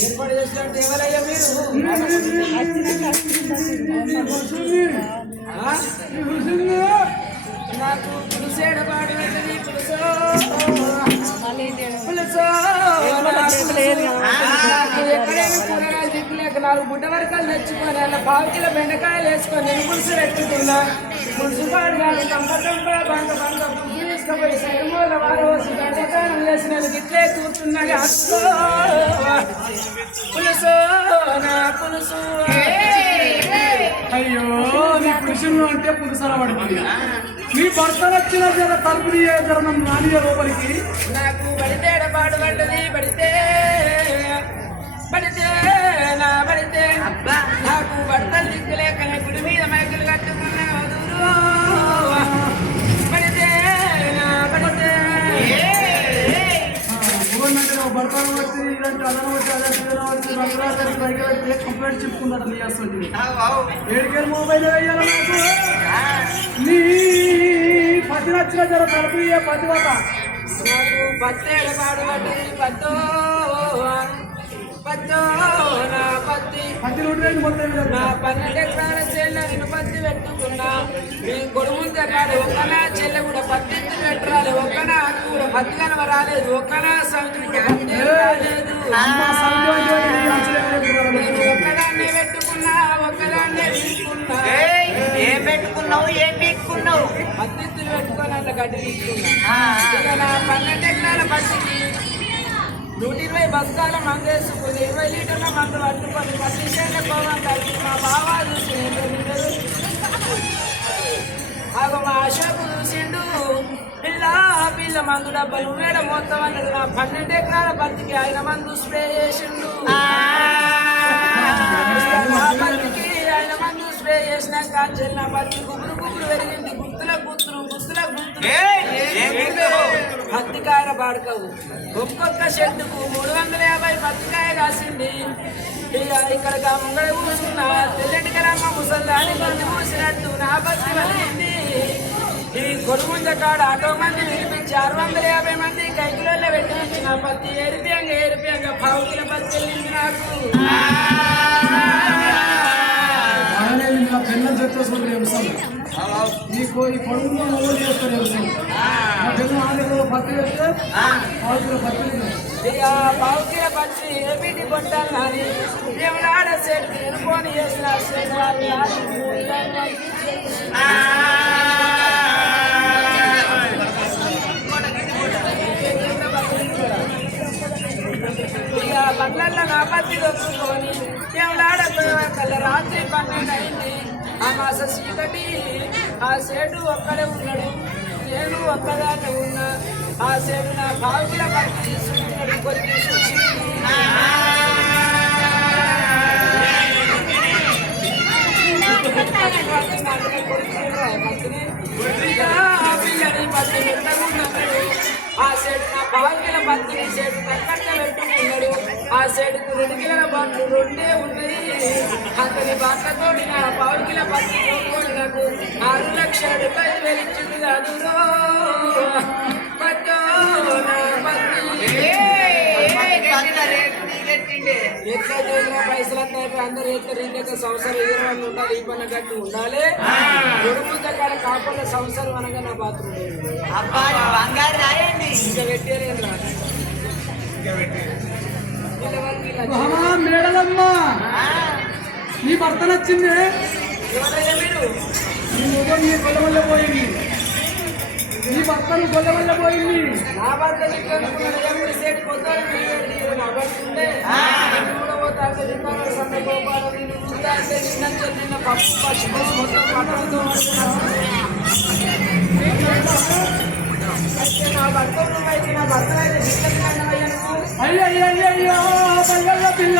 ఏర్పాటు చేసినట్టు ఎవరయ్యా మీరు నాకు పులుసేడబాటు పులుసో ఎక్కడైనా కూరగాయలు దిక్కులేక 4 బుడ్డ వరకాలు తెచ్చుకొని అలా 1/2 కిలో బెండకాయలు వేసుకొని నేను పులుసు పెట్టుకున్నా పులుసు పాడు కాదు కంప బంక పులుసు తీసుకుపోయి సరిమూల వారు గంటకాలం వేసిన గిట్లే కూర్చున్నాడు పులుసు నా పులుసు అయ్యో నీ పురుషులు అంటే పురుషాల పడుతుంది నీ భర్త వచ్చిన జర తలుపు జర నన్ను నాని లోపలికి నాకు పడితే పాడు పడ్డది పడితే నాకు భర్తలు దిక్కులేక గుడి మీద మైకులు కట్టుకున్నా భర్తలు వచ్చి ఇలాంటి అదనం వచ్చి అదే వచ్చి బయట పెట్టి కంప్లైంట్ చెప్పుకున్నాడు నీ అసలు ఏడికేరు మొబైల్ వేయాలి నాకు నీ పది నచ్చిన జర తలుపు పతివత నాకు పత్తేడ పాడు పడ్డది పద్దో నా పత్తి నా 12 ఎకరాల చెల్లె నేను పత్తి పెట్టుకున్నా మీ గొడుముంత కాదు ఒకనా చెల్లె కూడా పత్తి పెట్టరాలి ఒకనా కూడా పత్తి కనవ రాలేదు ఒకనా సంవత్సరం రాలేదు ఒక్కదాన్నే పెట్టుకున్నా ఒక్కదాన్నే తీసుకున్నా ఏం పెట్టుకున్నావు ఏం పీక్కున్నావు పత్తిత్తులు పెట్టుకొని అట్లా గడ్డి తీసుకున్నా ఇక నా 12 ఎకరాల పత్తికి 120 బస్తాల మందు వేసుకుని 20 లీటర్ల మందు పట్టుకొని పత్తి చేనులో పోవాలి మా బావ చూసి మా అశోకు చూసిండు పిల్ల మందు డబ్బలు మేడ మొత్తం అన్నాడు నా 12 ఎకరాల పత్తికి ఆయన మందు స్ప్రే చేసిండు పత్తికి ఆయన మందు స్ప్రే చేసినాక నా పత్తి గుబురు పెరిగింది గుత్తుల పత్తికాయల బాడకవు ఒక్కొక్క చెట్టుకు 350 పత్తికాయ కాసింది ఇక్కడ ముంగడ కూర్చున్న తెల్లటికరమ్మ ముసల్దాని మంది కూసినట్టు నా పత్తి వదిలింది ఈ కొడుముంద కాడ ఆటో మంది వినిపించి 650 మంది కైకులలో పెట్టి నా పత్తి ఏరిపియంగా 1/2 కిలో పత్తి వెళ్ళింది నాకు పెళ్ళం చెప్పేసుకుంటే వ్యవసాయం నీకు ఈ పొడుగులో నవ్వులు చేస్తారు వ్యవసాయం పత్తి పెడితే 1/2 కిలో పత్తి 1/2 కిలో పత్తి ఏమిటి కొట్టాలి అని ఏమన్నాడ సెట్ ఫోన్ చేసిన బండ్లల్లో నా పత్తి దొక్కుకొని ఏమన్నాడ రాత్రి 12 అయింది ఆ మాస చీకటి ఆ సేటు ఒక్కడే ఉన్నాడు నేను ఒక్కదాన్ని ఉన్నా ఆ సేటు నా 1/2 కిలో పత్తి తీసుకుంటాడు కొద్ది పిల్లని పత్తి పెట్టకున్నాడు ఆ సేటు నా 1/2 కిలో పత్తిని సేటు కట్ట పెట్టుకున్నాడు ఆ సేటుకు 2 కిలోల బండ్లు 2 ఉన్నాయి అతని బాటతోటి నా 1/2 కిలో పత్తి కొనుక్కొని నాకు 6 లక్షల రూపాయలు వెలిచింది కాదు ఎట్లా పైసలు వస్తాయి అందరూ ఎట్లా ఇంకైతే సంవత్సరం 20 మంది ఉండాలి ఈ పని గట్టి ఉండాలి కుటుంబ కాడ కాకుండా సంవత్సరం అనగా నా బాత్రూమ్ ఇంకా పెట్టేది మేడలమ్మా నీ భర్త నచ్చింది నీ గొల్ల వల్ల పోయింది నీ భర్తను గొల్ల వల్ల పోయింది నా భర్త సేటు పొద్దున నా భర్త ఉండే నిన్న పప్పు పచ్చి మొత్తం పట్టడంతో నా భర్త అయితే నా భర్త అయితే అయ్యో పిల్ల